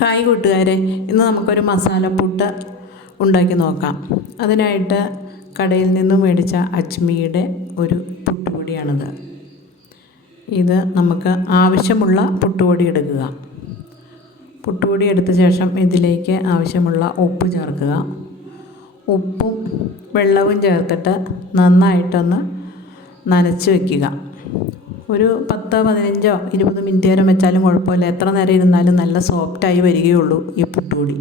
Hi കൂട്ടുകാരെ ഇന്ന് നമുക്കൊരു മസാലപ്പുട്ട് ഉണ്ടാക്കി നോക്കാം. അതിനായിട്ട് കടയിൽ നിന്ന് മേടിച്ച അജ്മിയുടെ ഒരു പുട്ടുപൊടിയാണിത്. ഇത് നമുക്ക് ആവശ്യമുള്ള പുട്ടുപൊടി എടുക്കുക. പുട്ടുപൊടി എടുത്ത ശേഷം ഇതിലേക്ക് ആവശ്യമുള്ള ഉപ്പ് ചേർക്കുക. ഉപ്പും വെള്ളവും ചേർത്തിട്ട് നന്നായിട്ടൊന്ന് നനച്ച് വയ്ക്കുക ഒരു പത്തോ പതിനഞ്ചോ ഇരുപത് മിനിറ്റ് നേരം വെച്ചാലും കുഴപ്പമില്ല. എത്ര നേരം ഇരുന്നാലും നല്ല സോഫ്റ്റായി വരികയുള്ളൂ ഈ പുട്ടുപൊടി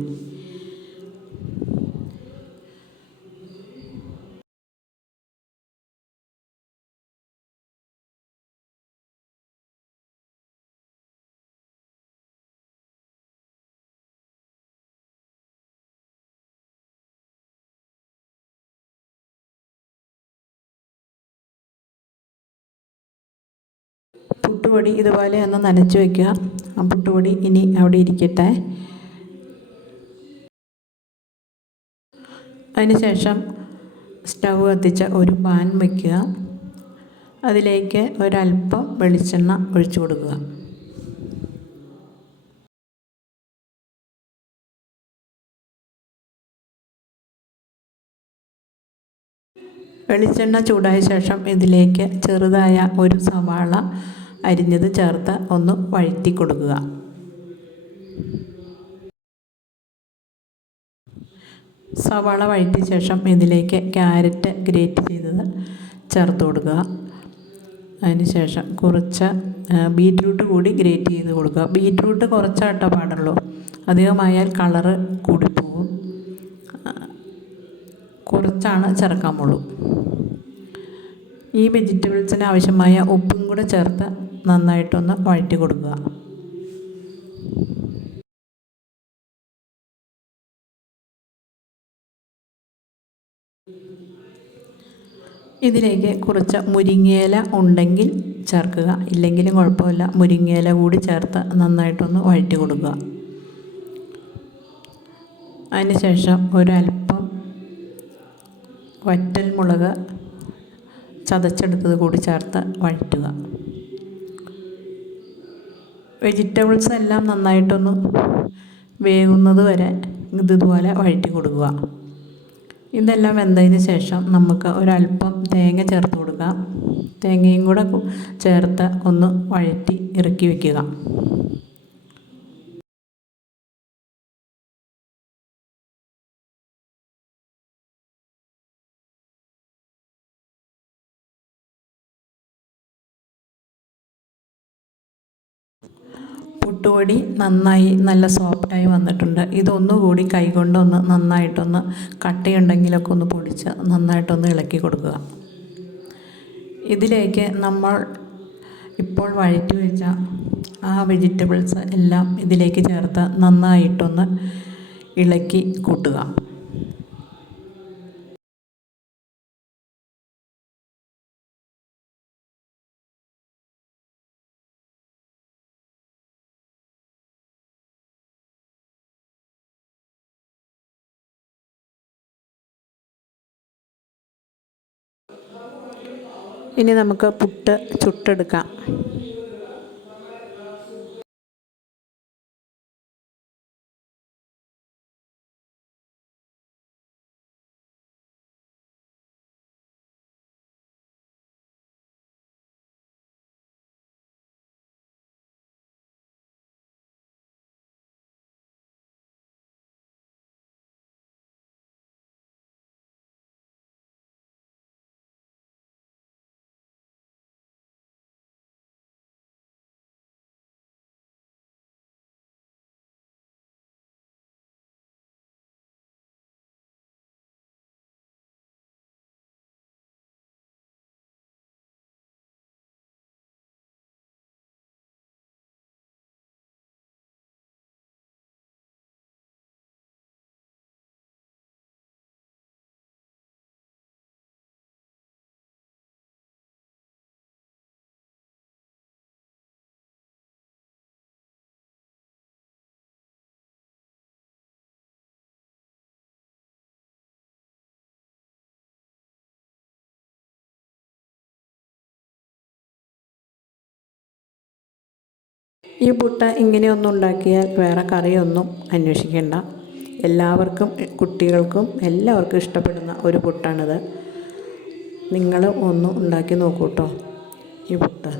പുട്ടുപൊടി ഇതുപോലെ ഒന്ന് നനച്ച് വയ്ക്കുക ആ പുട്ടുപൊടി ഇനി അവിടെ ഇരിക്കട്ടെ. അതിനുശേഷം സ്റ്റൗ കത്തിച്ച ഒരു പാൻ വയ്ക്കുക അതിലേക്ക് ഒരല്പം വെളിച്ചെണ്ണ ഒഴിച്ചു കൊടുക്കുക. വെളിച്ചെണ്ണ ചൂടായ ശേഷം ഇതിലേക്ക് ചെറുതായ ഒരു സവാള അരിഞ്ഞത് ചേർത്ത് ഒന്ന് വഴറ്റി കൊടുക്കുക. സവാള വഴറ്റിയ ശേഷം ഇതിലേക്ക് ക്യാരറ്റ് ഗ്രേറ്റ് ചെയ്തത് ചേർത്ത് കൊടുക്കുക. അതിനുശേഷം കുറച്ച് ബീറ്റ്റൂട്ട് കൂടി ഗ്രേറ്റ് ചെയ്ത് കൊടുക്കുക. ബീറ്റ്റൂട്ട് കുറച്ചാട്ടോ പാടുള്ളൂ. അധികമായാൽ കളറ് പോകും. കുറച്ചാണ് ചേർക്കാൻ പോളൂ ഈ വെജിറ്റബിൾസിന് ആവശ്യമായ ഉപ്പും കൂടെ ചേർത്ത് നന്നായിട്ടൊന്ന് വഴറ്റി കൊടുക്കുക. ഇതിലേക്ക് കുറച്ച് മുരിങ്ങയില ഉണ്ടെങ്കിൽ ചേർക്കുക. ഇല്ലെങ്കിലും കുഴപ്പമില്ല മുരിങ്ങയില കൂടി ചേർത്ത് നന്നായിട്ടൊന്ന് വഴറ്റി കൊടുക്കുക. അതിനുശേഷം ഒരല്പം വറ്റൽ മുളക് ചതച്ചെടുത്തത് കൂടി ചേർത്ത് വഴറ്റുക. വെജിറ്റബിൾസ് എല്ലാം നന്നായിട്ടൊന്ന് വേകുന്നത് വരെ ഇതുപോലെ വഴറ്റി കൊടുക്കുക. ഇതെല്ലാം വെന്തതിന് ശേഷം നമുക്ക് ഒരല്പം തേങ്ങ ചേർത്ത് കൊടുക്കാം. തേങ്ങയും കൂടെ ചേർത്ത് ഒന്ന് വഴറ്റി ഇറക്കി വയ്ക്കുക പുട്ടുപൊടി നന്നായി നല്ല സോഫ്റ്റായി വന്നിട്ടുണ്ട്. ഇതൊന്നുകൂടി കൈകൊണ്ടൊന്ന് നന്നായിട്ടൊന്ന് കട്ടയുണ്ടെങ്കിലൊക്കെ ഒന്ന് പൊടിച്ച് നന്നായിട്ടൊന്ന് ഇളക്കി കൊടുക്കുക. ഇതിലേക്ക് നമ്മൾ ഇപ്പോൾ വഴറ്റി വെച്ച ആ വെജിറ്റബിൾസ് എല്ലാം ഇതിലേക്ക് ചേർത്ത് നന്നായിട്ടൊന്ന് ഇളക്കി കൂട്ടുക. ഇനി നമുക്ക് പുട്ട് ചുട്ടെടുക്കാം. ഈ പുട്ട ഇങ്ങനെയൊന്നും ഉണ്ടാക്കിയാൽ വേറെ കറിയൊന്നും അന്വേഷിക്കേണ്ട. എല്ലാവർക്കും കുട്ടികൾക്കും എല്ലാവർക്കും ഇഷ്ടപ്പെടുന്ന ഒരു പുട്ടാണിത്. നിങ്ങൾ ഒന്ന് ഉണ്ടാക്കി നോക്കൂ കേട്ടോ ഈ പുട്ട്.